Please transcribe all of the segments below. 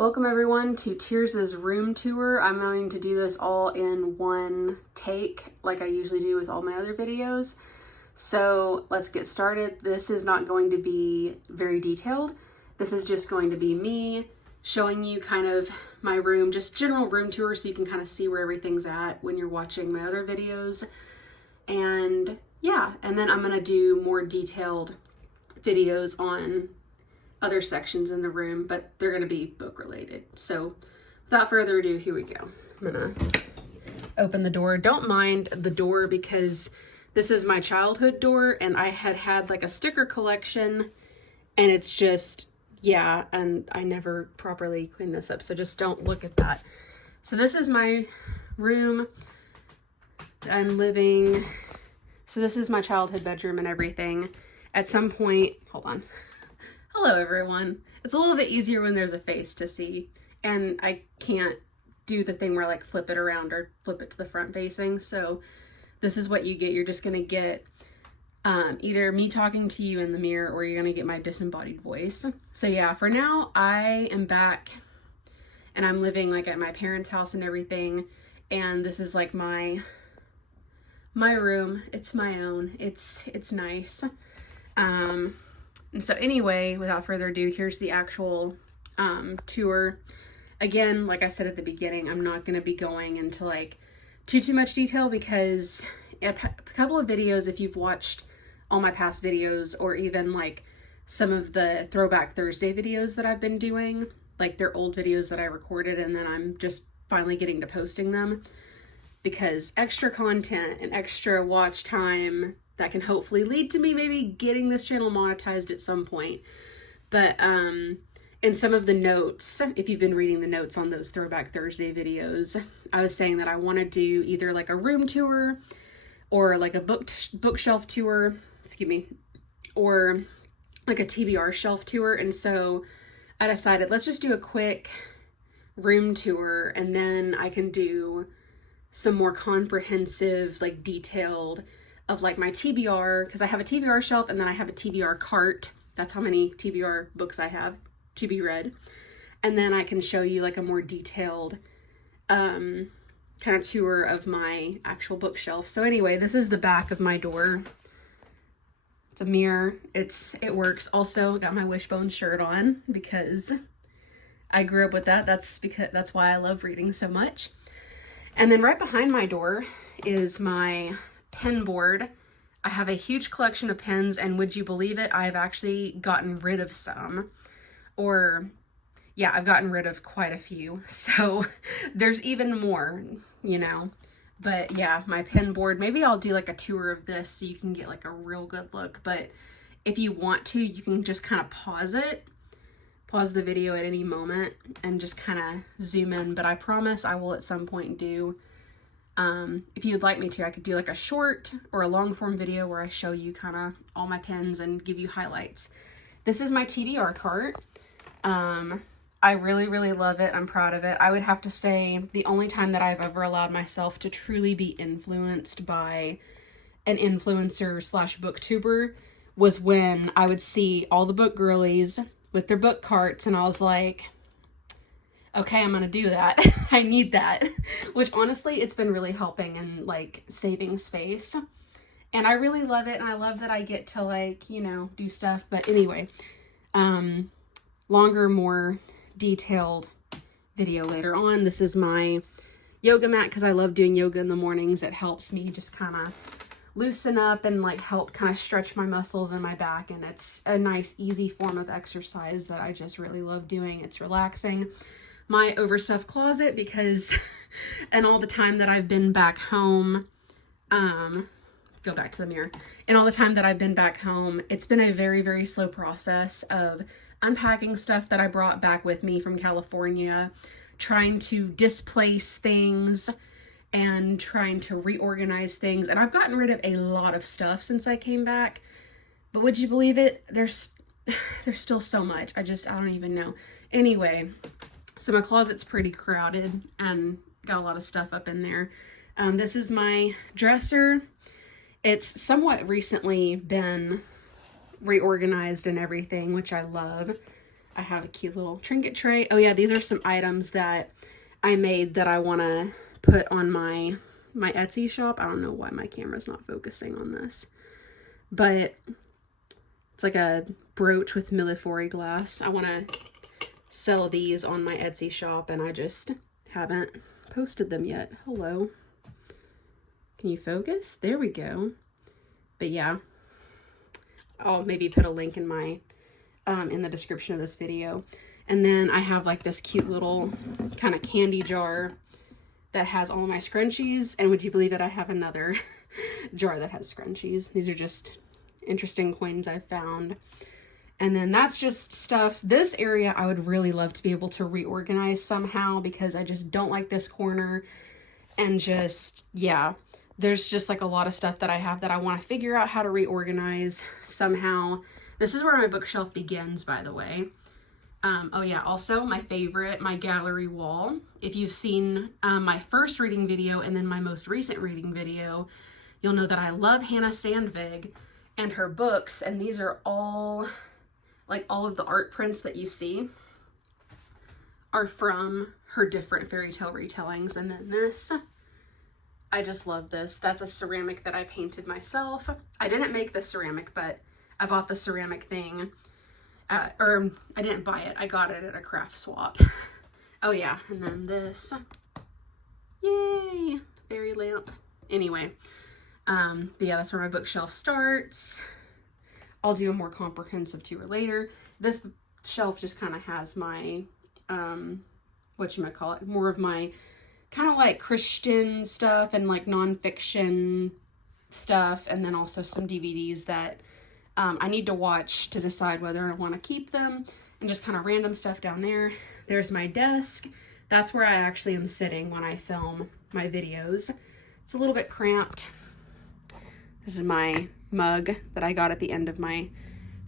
Welcome everyone to Tears' room tour. I'm going to do this all in one take like I usually do with all my other videos. So let's get started. This is not going to be very detailed. This is just going to be me showing you kind of my room, just general room tour so you can kind of see where everything's at when you're watching my other videos. And yeah, and then I'm going to do more detailed videos on other sections in the room, but they're going to be book related. So without further ado, here we go. I'm going to open the door. Don't mind the door because this is my childhood door and I had like a sticker collection and it's just, yeah, and I never properly cleaned this up. So just don't look at that. So this is my room. I'm living. So this is my childhood bedroom and everything. At some point, hold on. Hello everyone. It's a little bit easier when there's a face to see and I can't do the thing where I like flip it around or flip it to the front facing. So this is what you get. You're just going to get either me talking to you in the mirror or you're going to get my disembodied voice. So yeah, for now I am back and I'm living like at my parents' house and everything. And this is like my room. It's my own. It's nice. And so anyway, without further ado, here's the actual tour. Again, like I said at the beginning, I'm not going to be going into like too much detail because a couple of videos, if you've watched all my past videos or even like some of the Throwback Thursday videos that I've been doing, like they're old videos that I recorded and then I'm just finally getting to posting them because extra content and extra watch time that can hopefully lead to me maybe getting this channel monetized at some point. But in some of the notes, if you've been reading the notes on those Throwback Thursday videos, I was saying that I want to do either like a room tour or like a bookshelf tour, excuse me, or like a TBR shelf tour. And so I decided let's just do a quick room tour and then I can do some more comprehensive, like detailed of like my TBR, because I have a TBR shelf and then I have a TBR cart. That's how many TBR books I have to be read. And then I can show you like a more detailed kind of tour of my actual bookshelf. So anyway, this is the back of my door. It's a mirror. It works. Also got my Wishbone shirt on because I grew up with that. That's why I love reading so much. And then right behind my door is my pen board. I have a huge collection of pens and would you believe it, I've actually gotten rid of some, or yeah, I've gotten rid of quite a few. So there's even more, you know, but yeah, my pen board, maybe I'll do like a tour of this so you can get like a real good look. But if you want to, you can just kind of pause the video at any moment and just kind of zoom in. But I promise I will at some point do if you'd like me to, I could do like a short or a long form video where I show you kind of all my pens and give you highlights. This is my TBR cart. I really love it. I'm proud of it. I would have to say the only time that I've ever allowed myself to truly be influenced by an influencer slash booktuber was when I would see all the book girlies with their book carts and I was like, okay, I'm gonna do that. I need that. Which honestly, it's been really helping and like saving space. And I really love it. And I love that I get to like, you know, do stuff. But anyway, longer, more detailed video later on. This is my yoga mat because I love doing yoga in the mornings. It helps me just kind of loosen up and like help kind of stretch my muscles in my back. And it's a nice, easy form of exercise that I just really love doing. It's relaxing. My overstuffed closet because and all the time that I've been back home, go back to the mirror, and all the time that I've been back home, it's been a very slow process of unpacking stuff that I brought back with me from California, trying to displace things and trying to reorganize things. And I've gotten rid of a lot of stuff since I came back, but would you believe it? There's still so much. I don't even know. Anyway, so my closet's pretty crowded and got a lot of stuff up in there. This is my dresser. It's somewhat recently been reorganized and everything, which I love. I have a cute little trinket tray. Oh yeah, these are some items that I made that I want to put on my Etsy shop. I don't know why my camera's not focusing on this, but it's like a brooch with Millefiori glass. I want to sell these on my Etsy shop, and I just haven't posted them yet. Hello. Can you focus? There we go. But yeah, I'll maybe put a link in my in the description of this video. And then I have like this cute little kind of candy jar that has all my scrunchies. And would you believe it? I have another jar that has scrunchies. These are just interesting coins I found. And then that's just stuff. This area I would really love to be able to reorganize somehow, because I just don't like this corner. And just, yeah, there's just like a lot of stuff that I have that I want to figure out how to reorganize somehow. This is where my bookshelf begins, by the way. Oh yeah, also my favorite, my gallery wall. If you've seen my first reading video and then my most recent reading video, you'll know that I love Hannah Sandvig and her books. And these are all, like all of the art prints that you see are from her different fairy tale retellings. And then this, I just love this. That's a ceramic that I painted myself. I didn't make the ceramic, but I bought the ceramic thing, or I didn't buy it. I got it at a craft swap. Oh yeah, and then this. Yay, fairy lamp. Anyway, but yeah, that's where my bookshelf starts. I'll do a more comprehensive tour later. This shelf just kind of has my, whatchamacallit, more of my kind of like Christian stuff and like nonfiction stuff, and then also some DVDs that I need to watch to decide whether I want to keep them, and just kind of random stuff down there. There's my desk. That's where I actually am sitting when I film my videos. It's a little bit cramped. This is my mug that I got at the end of my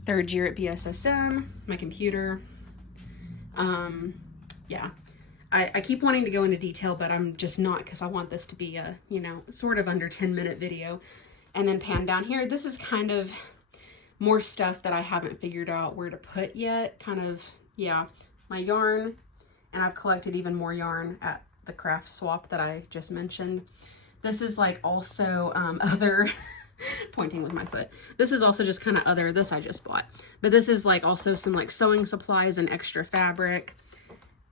3rd year at BSSM, my computer. Yeah, I keep wanting to go into detail, but I'm just not, because I want this to be a, you know, sort of under 10-minute video. And then pan down here, this is kind of more stuff that I haven't figured out where to put yet. Kind of, yeah, my yarn, and I've collected even more yarn at the craft swap that I just mentioned. This is like also other, pointing with my foot. This is also just kind of other, this I just bought. But this is like also some like sewing supplies and extra fabric.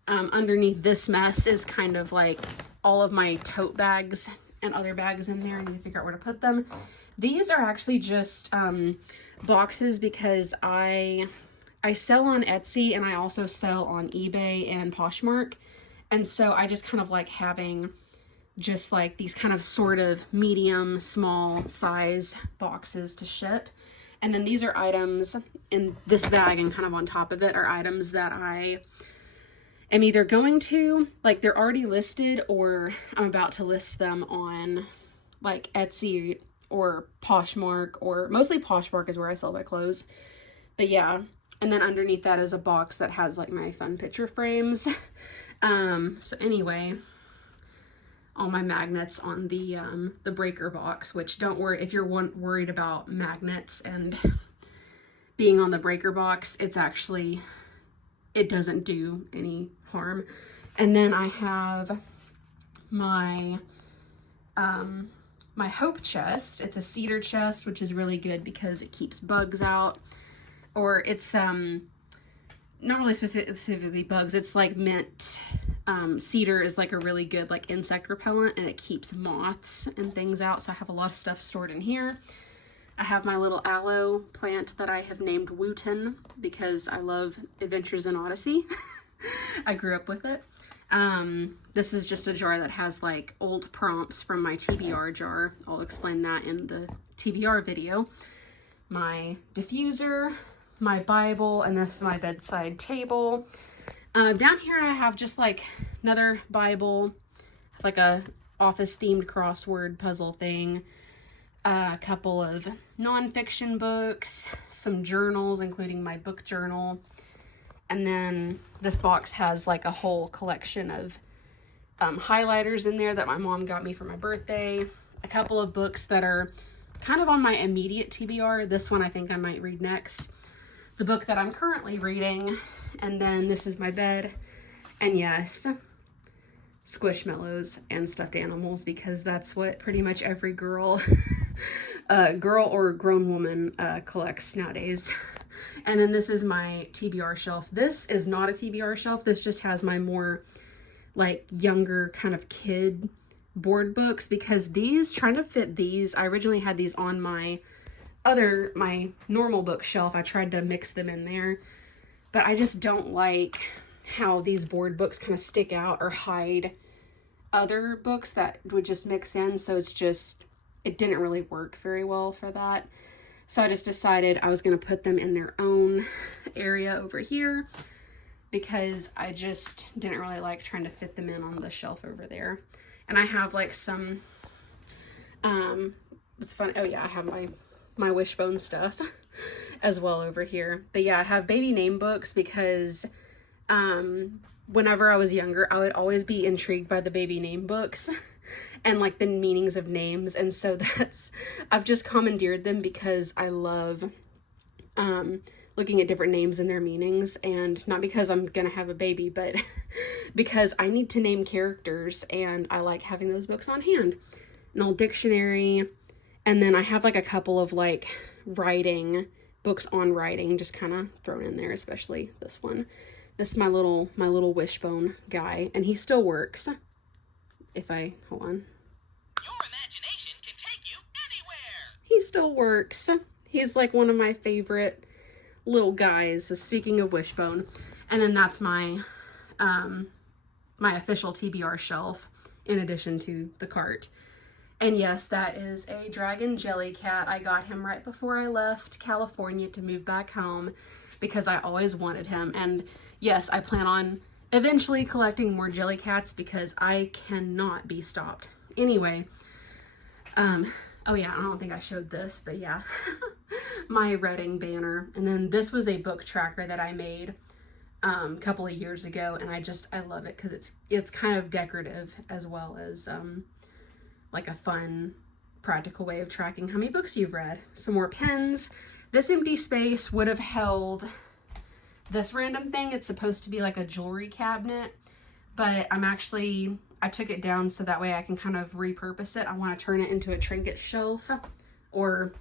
Underneath this mess is kind of like all of my tote bags and other bags in there. I need to figure out where to put them. These are actually just boxes because I sell on Etsy, and I also sell on eBay and Poshmark. And so I just kind of like having just like these kind of sort of medium, small size boxes to ship. And then these are items in this bag, and kind of on top of it are items that I am either going to, like they're already listed, or I'm about to list them on like Etsy or Poshmark, or mostly Poshmark is where I sell my clothes. But yeah, and then underneath that is a box that has like my fun picture frames. So anyway, all my magnets on the breaker box, which don't worry, if you're worried about magnets and being on the breaker box, it's actually, it doesn't do any harm. And then I have my my hope chest. It's a cedar chest, which is really good because it keeps bugs out. Or it's not really specifically bugs, it's like mint. Cedar is like a really good like insect repellent, and it keeps moths and things out. So I have a lot of stuff stored in here. I have my little aloe plant that I have named Wooten because I love Adventures in Odyssey. I grew up with it. This is just a jar that has like old prompts from my TBR jar. I'll explain that in the TBR video. My diffuser, my Bible, and this is my bedside table. Down here I have just like another Bible, like a office themed crossword puzzle thing, a couple of nonfiction books, some journals, including my book journal. And then this box has like a whole collection of highlighters in there that my mom got me for my birthday. A couple of books that are kind of on my immediate TBR. This one I think I might read next. The book that I'm currently reading And then this is my bed. And yes, Squishmallows and stuffed animals, because that's what pretty much every girl, girl or grown woman collects nowadays. And then this is my TBR shelf. This is not a TBR shelf. This just has my more like younger kind of kid board books, because these, trying to fit these, I originally had these on my normal bookshelf. I tried to mix them in there, but I just don't like how these board books kind of stick out or hide other books that would just mix in. So it's just, it didn't really work very well for that. So I just decided I was going to put them in their own area over here, because I just didn't really like trying to fit them in on the shelf over there. And I have like some, it's fun. Oh yeah, I have my Wishbone stuff as well over here. But yeah, I have baby name books because, whenever I was younger, I would always be intrigued by the baby name books and like the meanings of names. And so I've just commandeered them because I love, looking at different names and their meanings, and not because I'm gonna have a baby, but because I need to name characters, and I like having those books on hand. An old dictionary, and then I have like a couple of like writing books on writing just kind of thrown in there, especially this one. This is my little Wishbone guy, and he still works. If I hold on. Your imagination can take you anywhere. He still works. He's like one of my favorite little guys. So speaking of Wishbone, and then that's my my official TBR shelf in addition to the cart. And yes, that is a Dragon Jellycat. I got him right before I left California to move back home because I always wanted him. And yes, I plan on eventually collecting more Jellycats because I cannot be stopped. Anyway, oh yeah, I don't think I showed this, but yeah, my Reading banner. And then this was a book tracker that I made a couple of years ago, and I love it because it's kind of decorative as well as like a fun practical way of tracking how many books you've read. Some more pens. This empty space would have held this random thing. It's supposed to be like a jewelry cabinet, but I took it down so that way I can kind of repurpose it. I want to turn it into a trinket shelf, or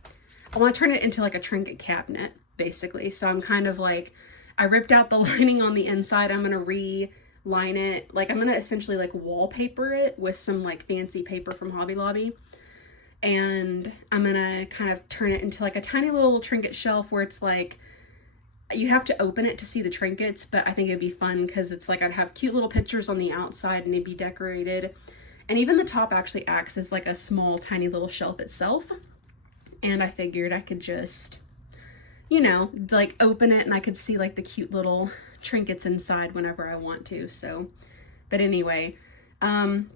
I want to turn it into like a trinket cabinet, basically. So I'm kind of like, I ripped out the lining on the inside. I'm going to reline it. Like I'm going to essentially like wallpaper it with some like fancy paper from Hobby Lobby. And I'm going to kind of turn it into like a tiny little trinket shelf where it's like, you have to open it to see the trinkets, but I think it'd be fun because it's like I'd have cute little pictures on the outside and it'd be decorated. And even the top actually acts as like a small, tiny little shelf itself. And I figured I could just, you know, like open it and I could see like the cute little trinkets inside whenever I want to. So, but anyway,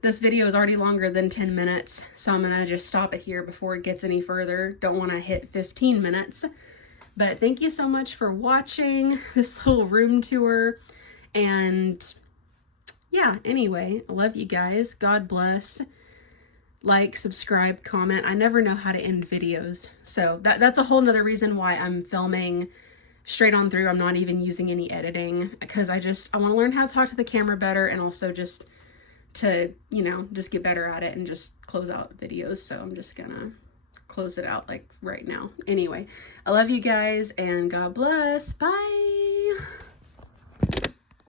this video is already longer than 10 minutes, so I'm gonna just stop it here before it gets any further. Don't want to hit 15 minutes. But thank you so much for watching this little room tour. And yeah, anyway, I love you guys. God bless. Like, subscribe, comment. I never know how to end videos. So that's a whole nother reason why I'm filming straight on through. I'm not even using any editing because I want to learn how to talk to the camera better, and also just to, you know, just get better at it and just close out videos. So I'm just gonna close it out like right now. Anyway, I love you guys and God bless. Bye.